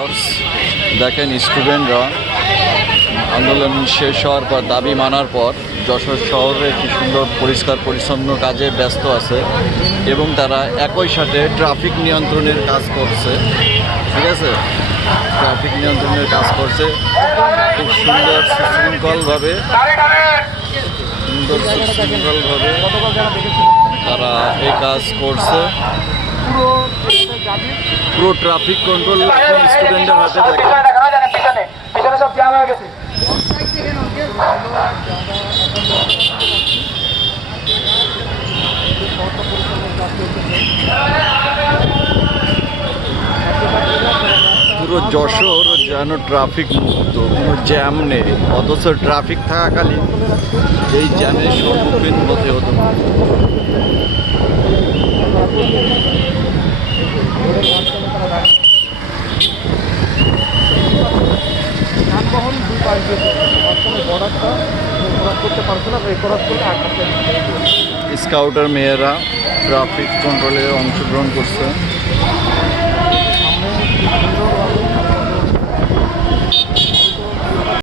Viewers, দেখেন স্টুডেন্টরা আন্দোলন শেষ হওয়ার পর, দাবি মানার পর যশোর শহরে কি সুন্দর পরিষ্কার পরিচ্ছন্ন কাজে ব্যস্ত আছে এবং তারা একই সাথে ট্রাফিক নিয়ন্ত্রণের কাজ করছে। ঠিক আছে, ট্রাফিক নিয়ন্ত্রণের কাজ করছে খুব সুন্দর সুশৃঙ্খলভাবে তারা এই কাজ করছে। পুরো ট্রাফিক কন্ট্রোল স্টুডেন্টের হাতে। পুরো যশোর যেন ট্রাফিক মুক্ত, কোনো জ্যাম নেই, অথচ ট্রাফিক থাকাকালীন এই জ্যামের সম্মুখীন হতে হতো। স্কাউটার মেয়েরা ট্রাফিক কন্ট্রোলে অংশগ্রহণ করছে।